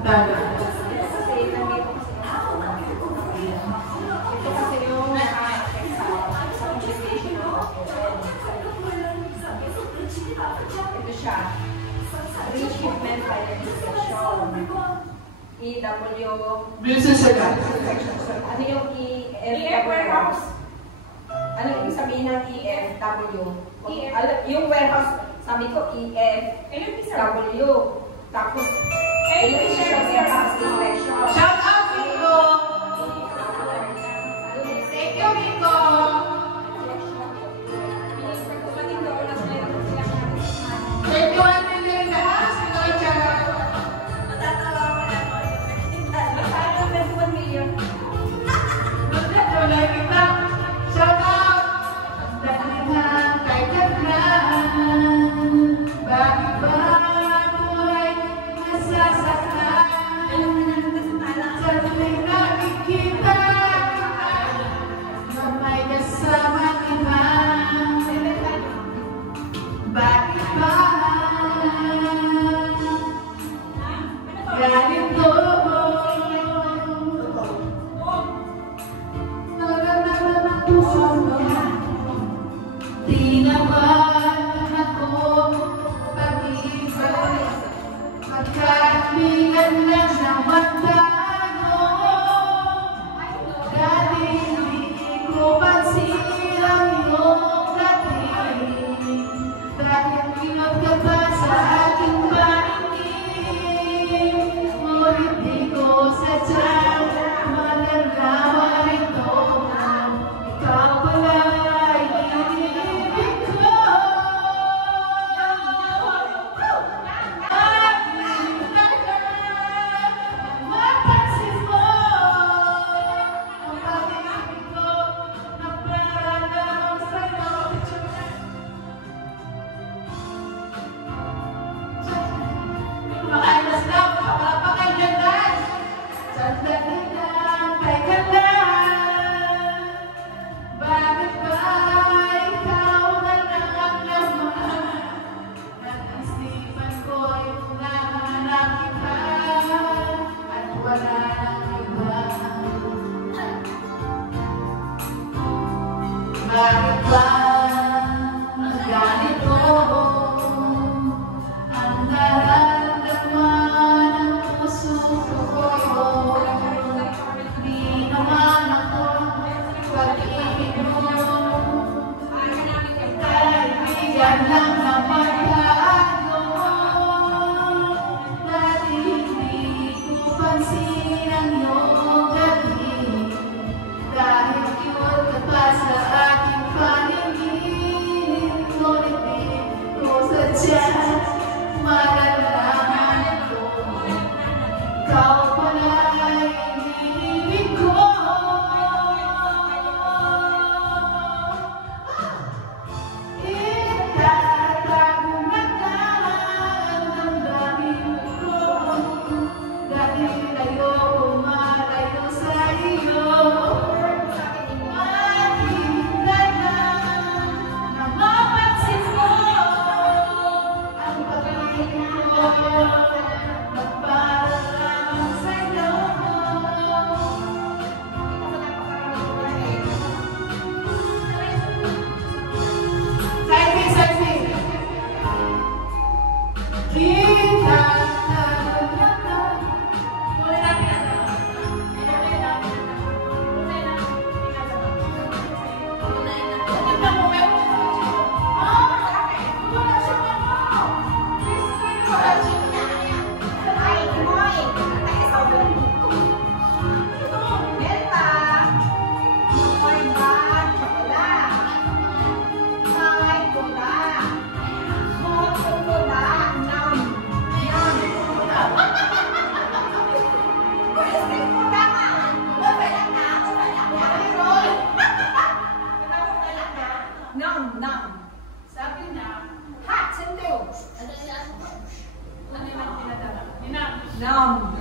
Ito siya. Reshipment by legislation. EW. Bilisan siya ka. Ano yung EF warehouse? Ano yung sabihin ng EFW? Yung warehouse, sabi ko EFW. Tapos, shout out, Rico! Thank you, Rico!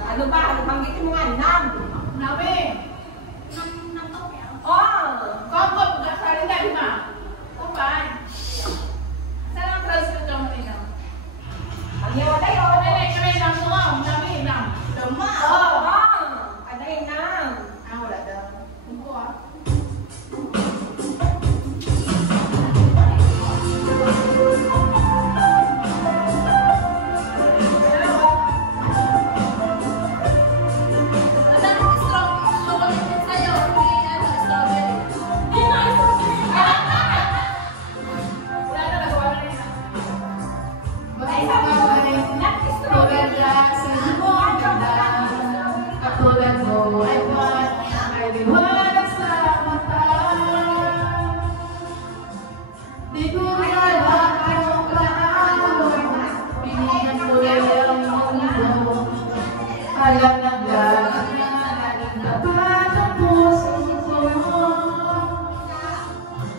Ano ba? Ano banggitin mo nga? Nam! Nabi! Oh! Kongkot! Salita lima! Kumpay! Saan ang translate mo nila? Ang yawa tayo! Kami, nabi, nam! Alam na dapat ang puso ko.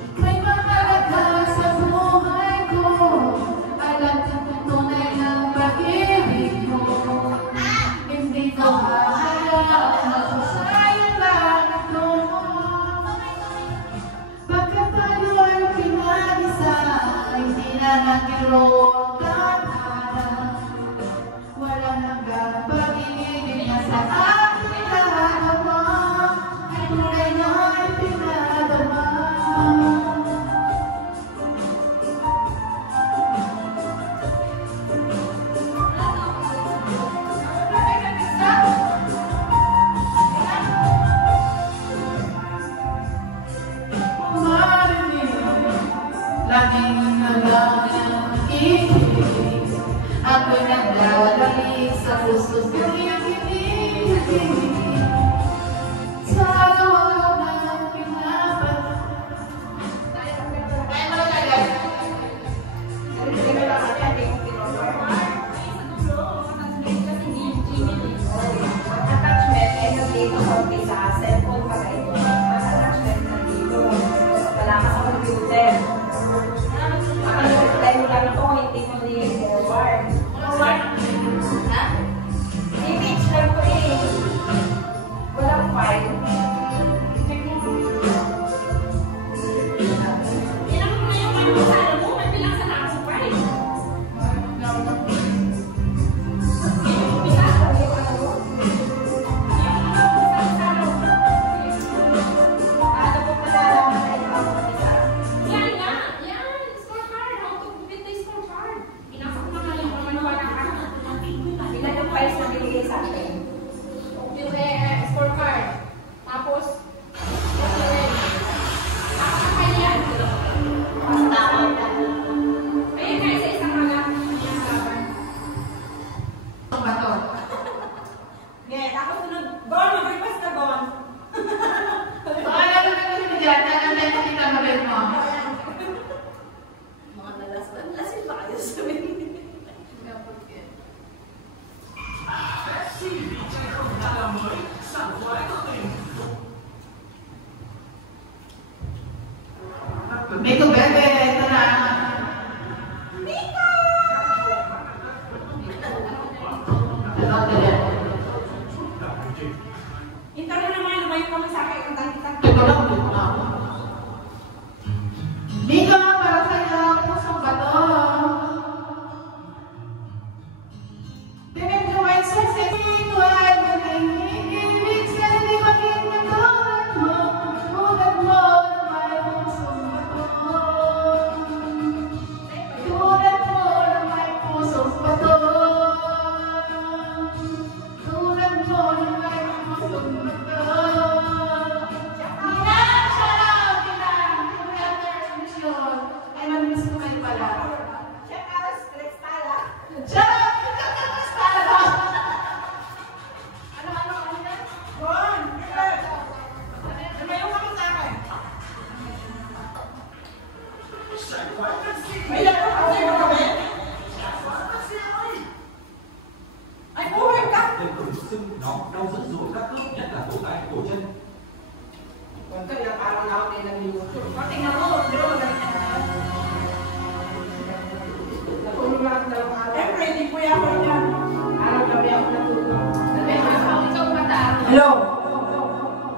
Ika'y mahalaga sa buhay ko. Alam na tunay ng pag-ibig mo. Hindi ko mahalaga masasayang lang ito. Pagkat tayo ay pinag-isa, hindi na nagkiro ang tadhana. Walang hanggang pag-ibig niya sa aking nahahama. Ay tunay na ipinadama. Laging naglalakit, ako'y naglalalik sa puso ko'y nakikinig. Sa loob ng pinapat. Ay, malagay. Attachment ay nandito sa umpisa, cellphone pa kayo. Ang attachment nandito. Wala ka sa computer. Makalimutan mo lang ito, hindi mo ni-forward. Forward? Ha? Image lang ito eh. Walang file. Ilang mo na yung ano sa alam mo, may bilang sa nasa file. Ano po malalaman na ito ang umpisa? Yan nga, yan, scorecard. How to fit the scorecard. Pinasa ko na nga yung maniwala ka. Ilan yung files na binigay sa akin? Yung scorecard. Tapos, yan. Basta ako na. Ayun nga, sa isang mga yung laban. Ang bato. Ngayon, ako sunod. Gon, mag-request na Gon. Baka lalo na kasi dyan, nananay na kita mabit mo. Mga nalasban. Lasin ba kayo sabihin? Miko bebe, ito na. Ano dali? Hinta mo naman, lumayo kami sa akin. Ang tangkitak. Ito lang, dito na. Miko, para sa'yo, pusong bato. Pinagawin sa sipin, wag mo na ibig sa di maging tulad mo. Tulad mo na may pusong bato. Tulad mo na may pusong bato. Tulad mo na may pusong bato. Ay, mamiss ko kayo pala. Check out, stretch tala. Charot! Para ba? Ano yan? Gon, request. Lumayo kami sa akin. May laro ka sa'yo kami? Ay, buhay ka! Tên cứng xương nó đau dữ dội các khớp, nhất là cổ tay, cổ chân. Còn cái ilang araw na ako din nag-iluto. Tingnan mo, pero magaling na. Natulog lang ako 2 araw. Siyempre, hindi po yan ako yan. Araw-gabi ako natulog. Ikaw mata. Hello!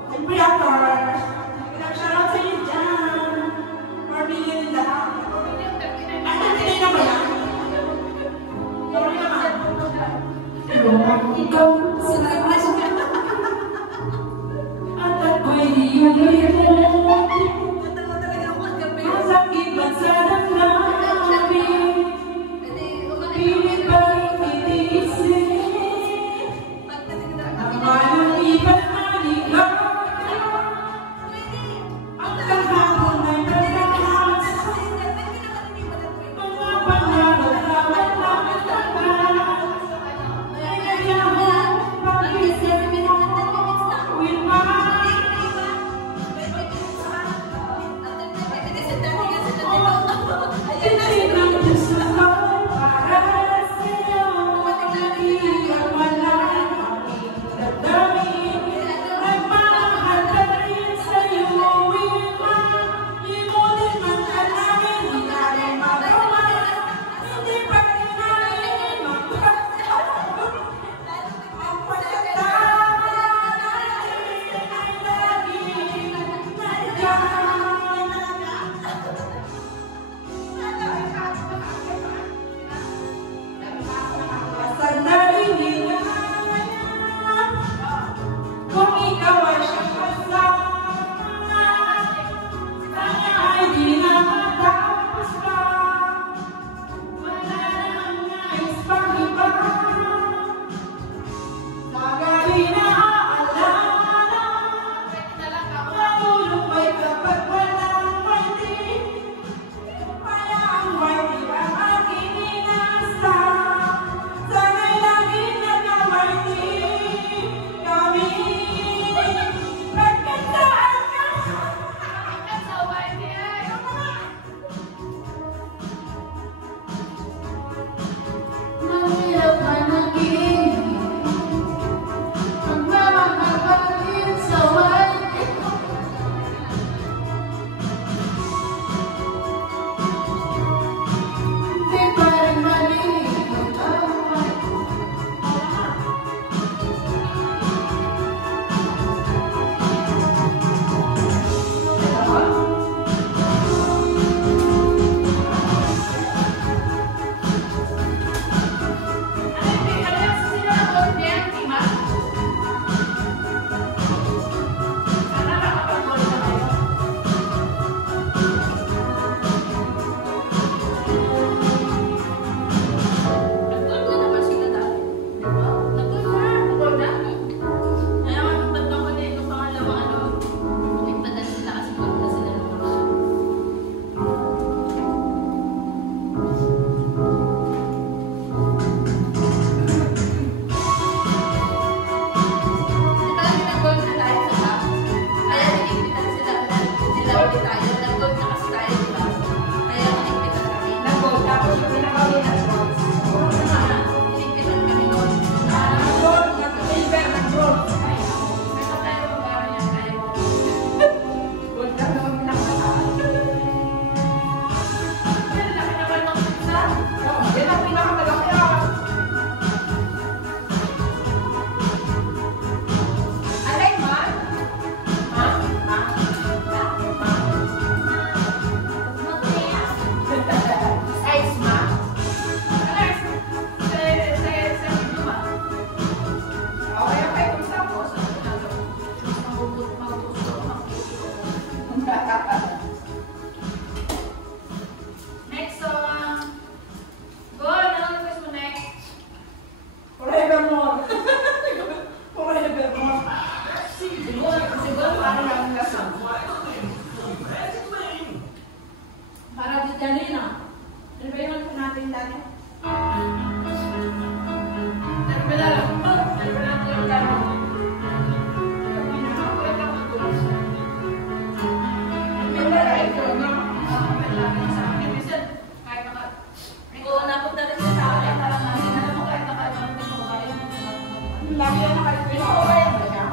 Ay, Priyator! Pinag-shoutout sa iyo dyan! 4 million lahat. Ay, nantinay na ba yan? Sorry naman. Ikaw, sinayos ka. At ako'y iyong masakit ba sa damdamin? Pilit ba ititiisin? Ang malumipat na ligaw. Ang kahapon ay nagkakas. Mga pangarap na walang tagal. Ay ayaw pag-isip mo. With my di naaalala. Natulog ba'y kapag walang mighty? Kaya ang mighty ang aking inasa. Sana'y lagi nagka-mighty kami. Nagkasaan ka. Mahirap na naging magmamakapalit sa mighty. Di pa rin maliit ang mighty. Next song. Go, ano request mo next? Forevermore. Forevermore. Siguro parang lang kasam. Para di dali na. Ano ba yung ano natin dati? Ano ba lang? Ano ba lang yung dati? Lagi na nakalimutan ko ba yan ba siya?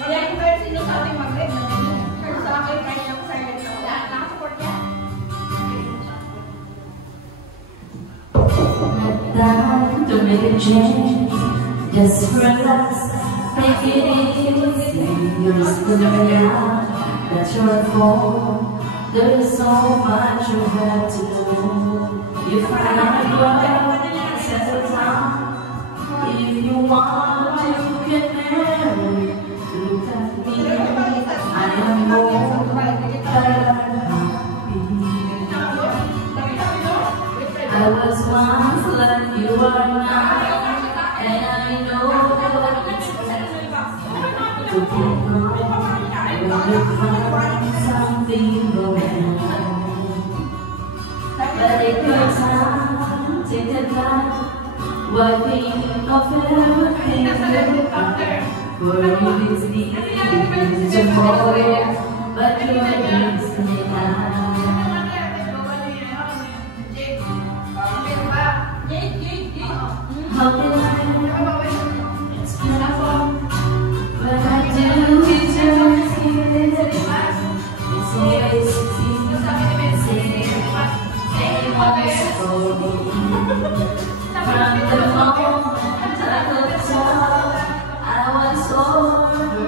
Kaya yung kahit sino sa ating mag-read na ganyan. Pero sa akin, kahit yung silent ako. Nakasupport yan. Time to make a change, just relax, take it easy. You're still around, that's your fault. There is so much you have to do. You find out, settle down. If you want, you can marry. Look at me, I am more than happy. I was once like you are now, and I know what it's like to be wrong when you find something going on. But it takes time, take the time, wiping off everything you've done. For you it's easy to forget, but you're missing out. How can I explain what I do? It's just it's always seems same old story. From the moment I could tell, I was over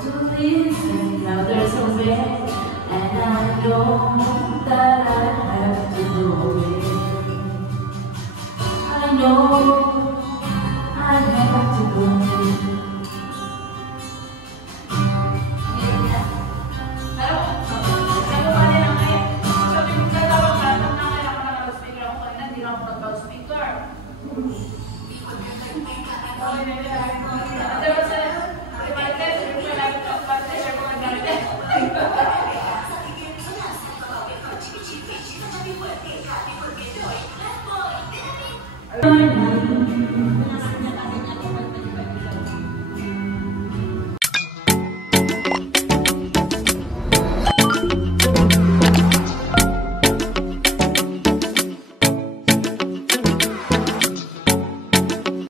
to listen. Now there's a way, and I know that I have to know it. I know I have to go. Bye.